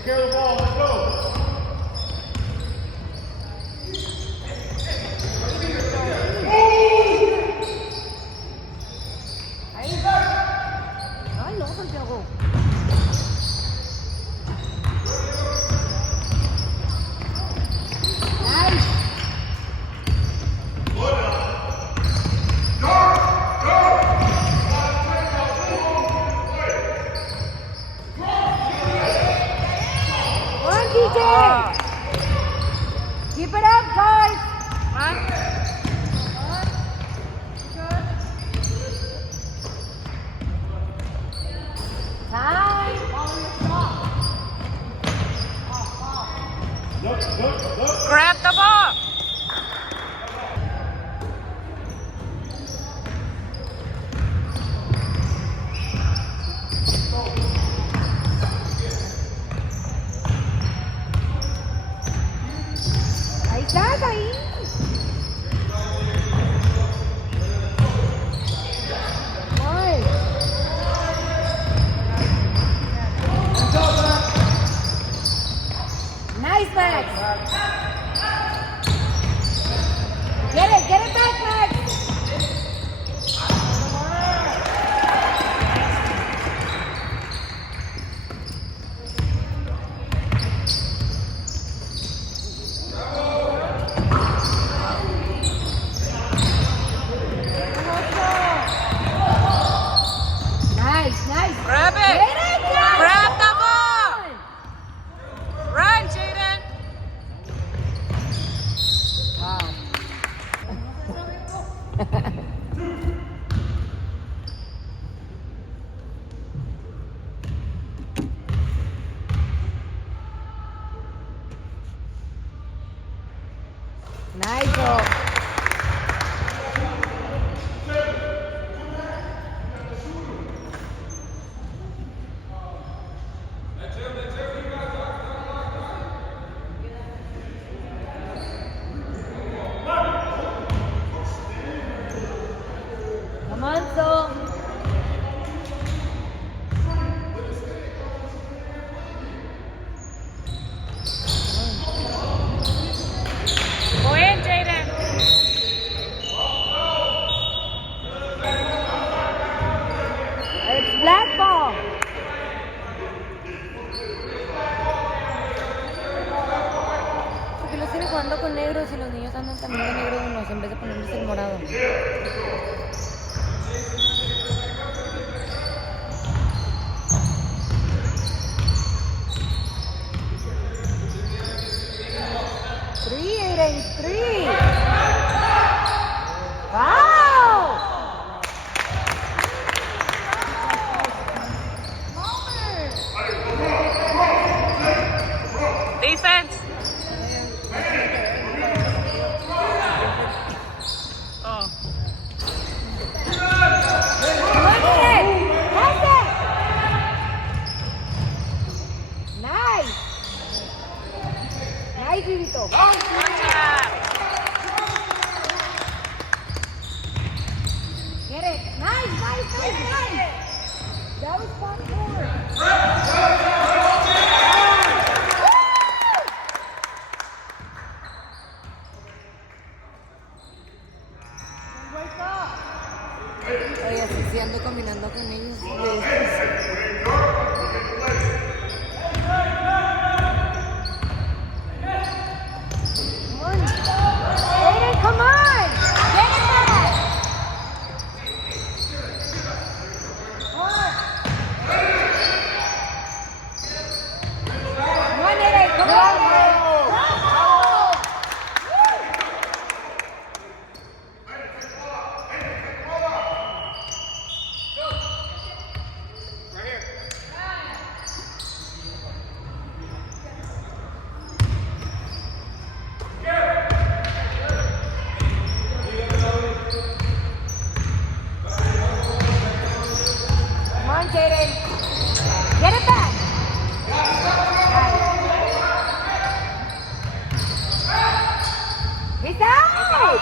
Take care of the ball. Let's go. Ay, no, Santiago. Nice. One, DJ. Keep it up, guys. Time. Grab the ball. Ahí estás, ahí. Nice. Nice, Max. Get it back, Max. Nice, nice. Grab it. Get it, guys. Grab the Come ball. on. Run, Jaden. Wow. Nice, bro. Come on, so. Go in, Jaden. It's black ball. Porque los tiene jugando con negros y los niños andan también de negro unos en vez de ponerles el morado. Three, Aiden, three. Wow. Defense. Oh. Look at it. Pass it. Nice. Nice, Vivito. Good job. Get it. Nice, nice, nice, nice. That was fun forward. Oye, así sí ando caminando con ellos. Come on. Aiden, come on. Get it back. Come on. Come on, Aiden. Come on. Bravo. Come on, Jaden. Get it back. He's out.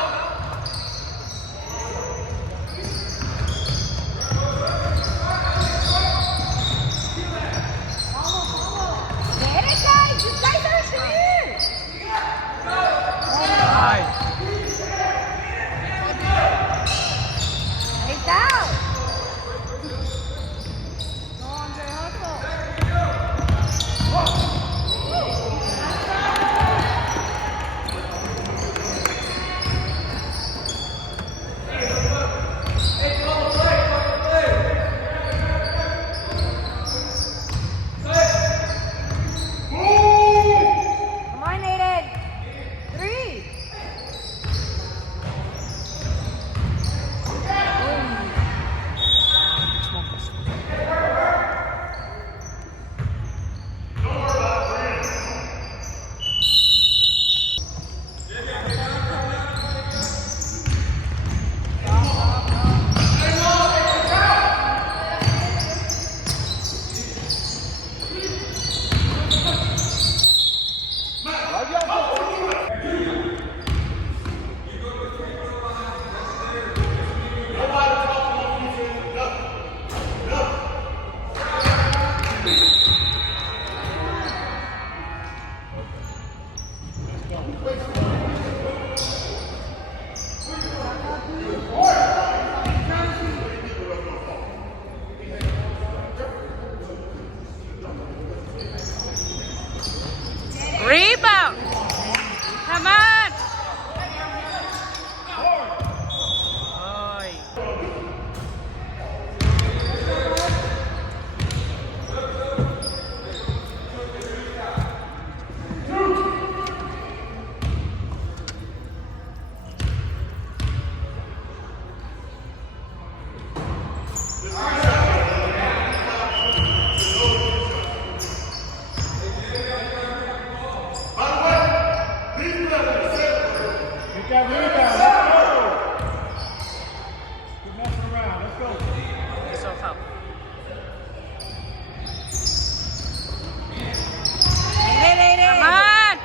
Get it, So foul. Come on.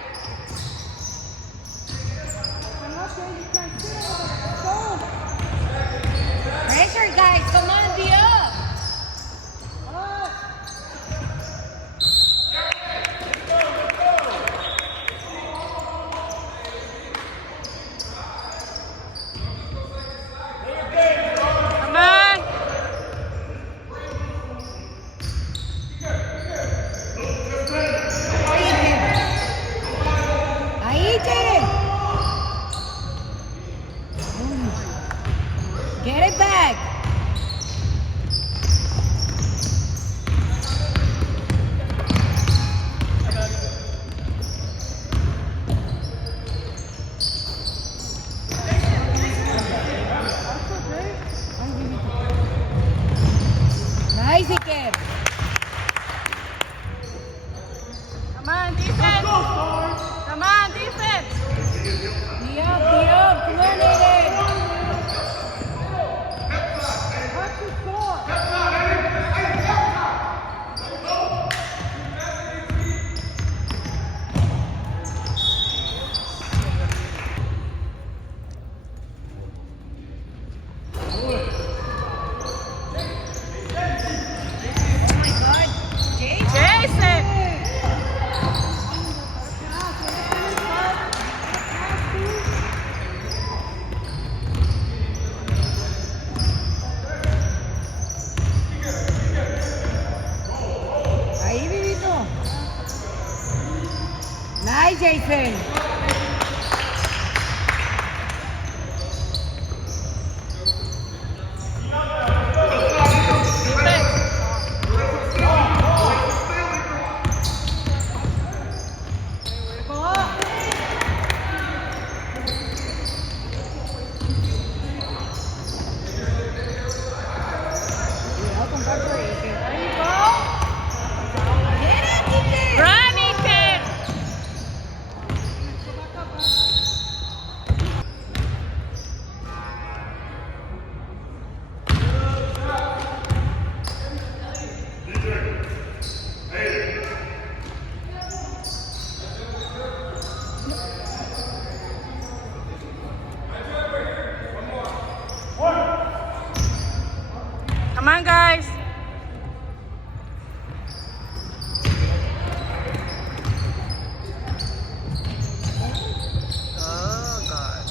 Pressure, guys. Come on, be up. Come on. Ahí, Jaden. Get it back. Nice, Iker. Come on, defense. Come on, defense. Be up, be up. Come on, Aiden. Oh my God, Jason. Ahí, Vivito. Nice, Jason. Cuidado con Carter, Iker. Get it, Iker. Run, Ethan. Come on, guys. Oh, God.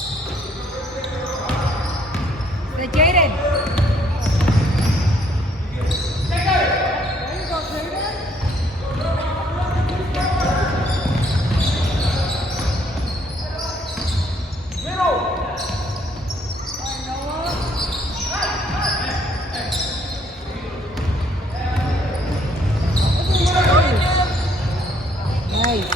The Jaden. Nice.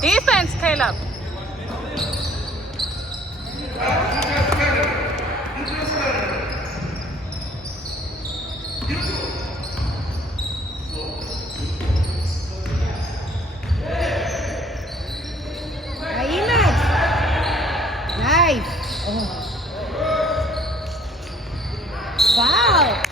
Defense, Caleb. Ahí, Max. Nice. Oh. Wow.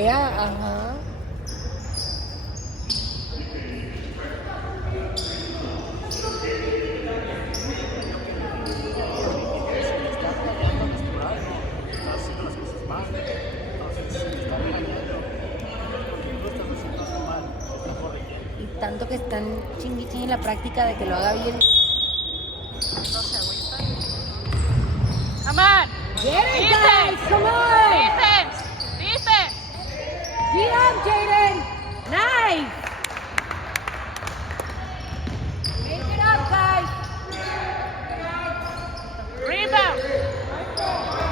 volea, ajá. Y tanto que están chinguichín en la práctica de que lo haga bien. Come on. Get it, Defense. guys! Come on! Defense. Defense. Get up, Jaden! Nice! Make it up, guys! Rebound.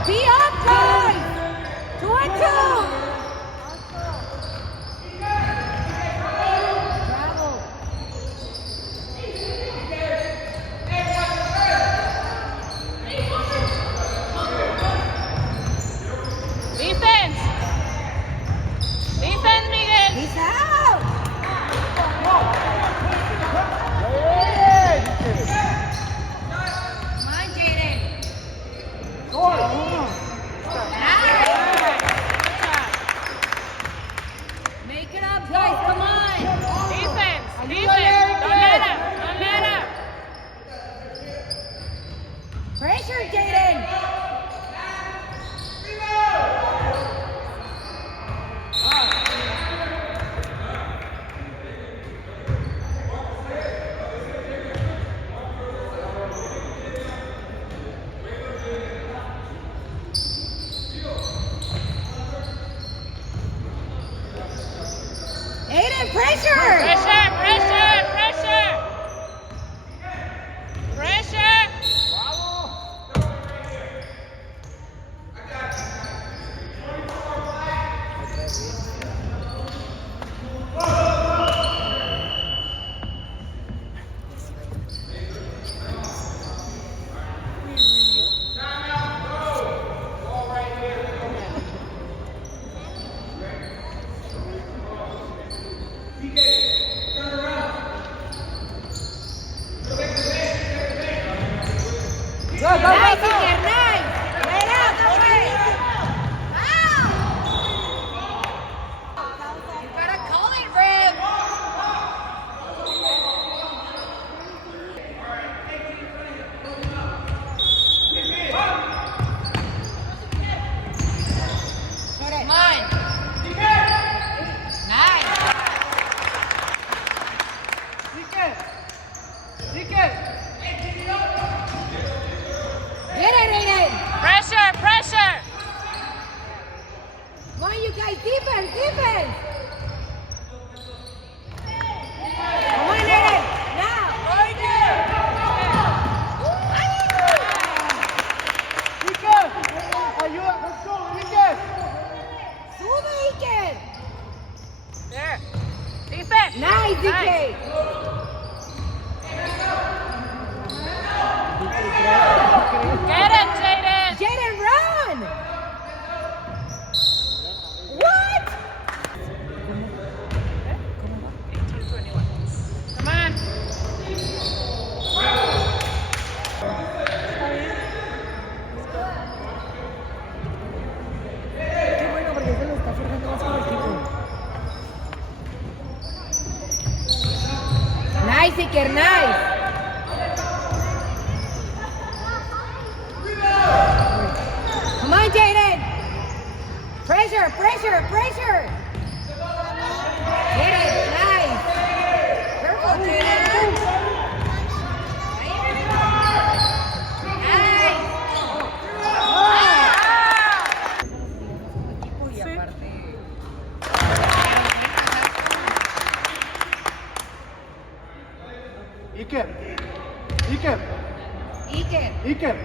Be up, guys! 2 and 2! Bravo! Defense. Defense, Miguel. He's out! Come on, Jaden! Make it up, guys! Come on! Defense. Defense. Don't let him. Don't let him. Pressure, Jaden! Aiden, pressure! Pressure. Pressure. Pressure. Pressure. Nice, Iker, nice! Right up, away! Wow! You gotta call it, Rib! Come on! Nice! Get it, Aiden! Pressure. Pressure. Come on, you guys, defense, defense! Come on, Aiden! Now! Sube, Iker! There. Defense. Nice, Iker! Get it, Jaden. Jaden, run! What? Come on. Qué bueno, porque eso lo está forjando más con el equipo. Nice, Iker, nice! Come on, Jaden! Pressure, pressure, pressure! Get it, nice! Careful, Jaden! Nice! Y aparte... Iker,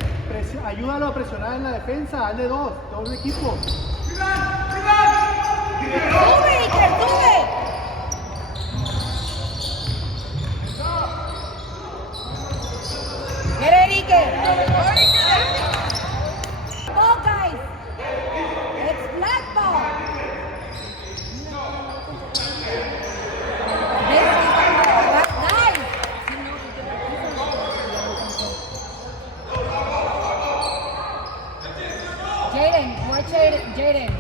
ayúdalo a presionar en la defensa, hazle doble equipo. ¡Sube, Iker, sube! Get it, Iker! Ball, guys! It's black ball! Nice! Jaden, watch Jaden.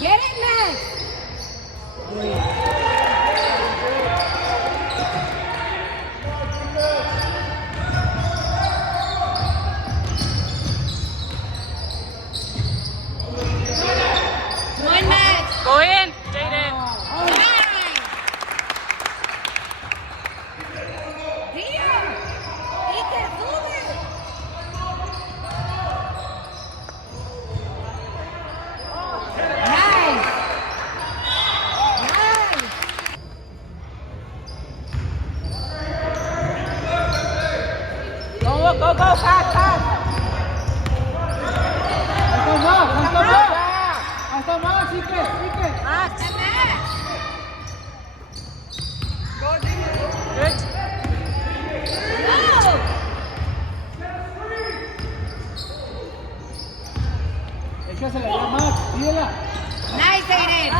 Get it, Max! Come on, Max! Go in, Jaden. Dio! Iker, sube! Nice! Nice! Go, pass. Hasta más, Iker. Hasta Max! Good. Go! Échasela ya, Max, pídela. Nice, Aiden!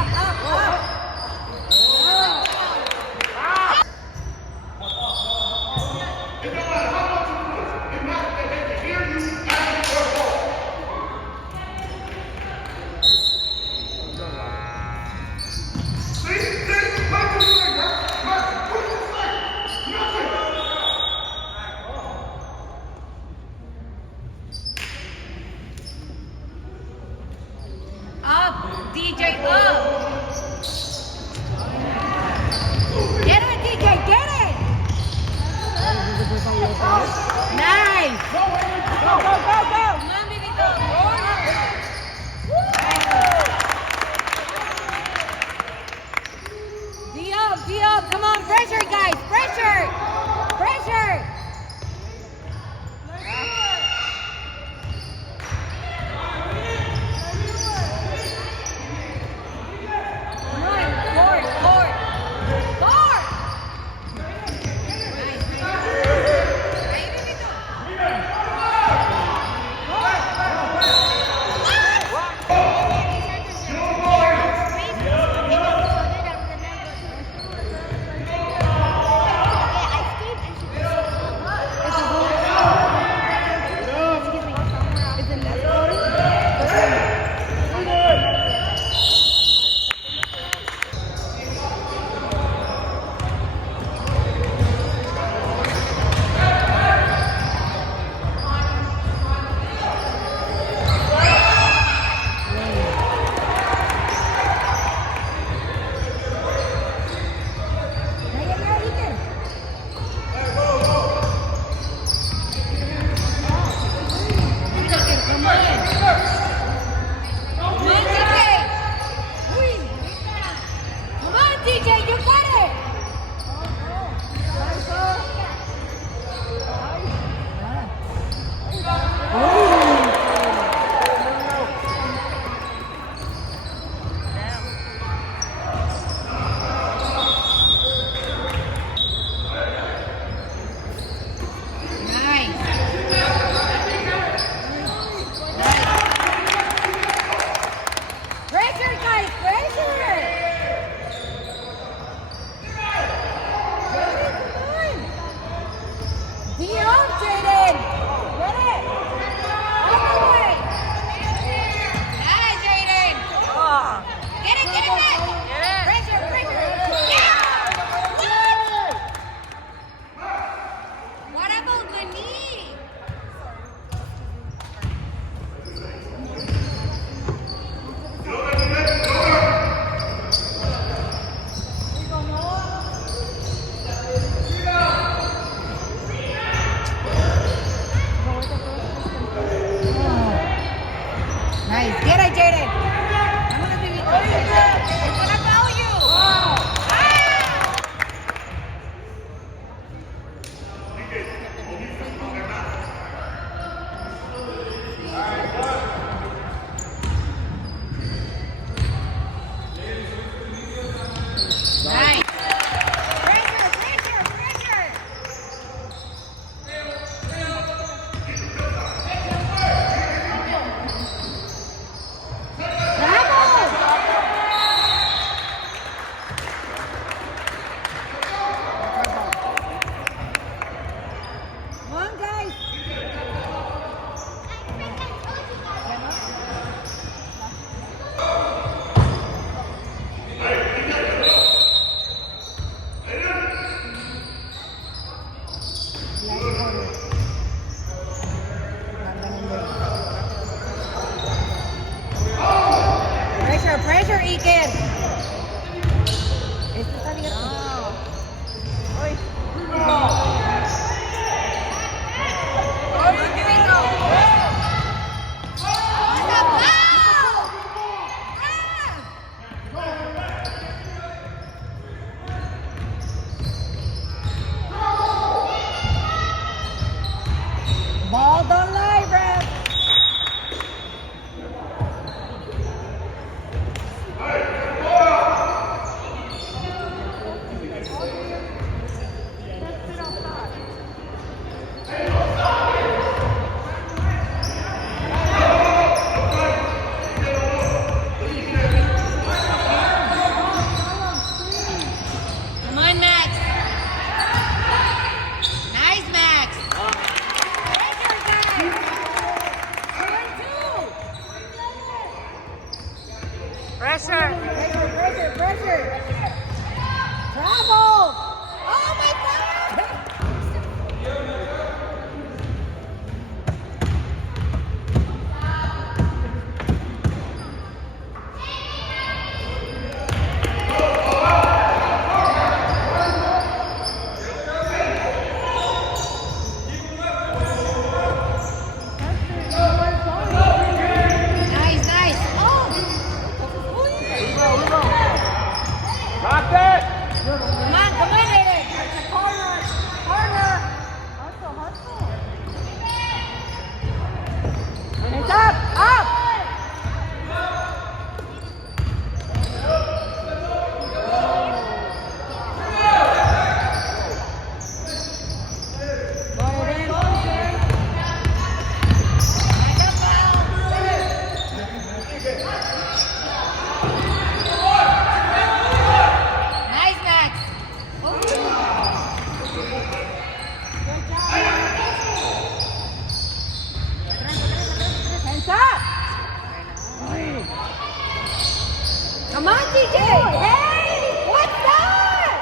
DJ! Hey! What's that?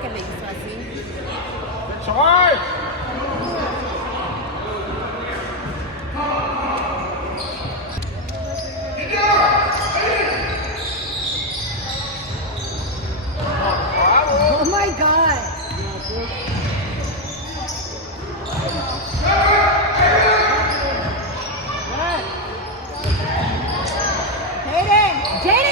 ¿Qué le hizo así? Charge! Oh my God! Jaden! Jaden!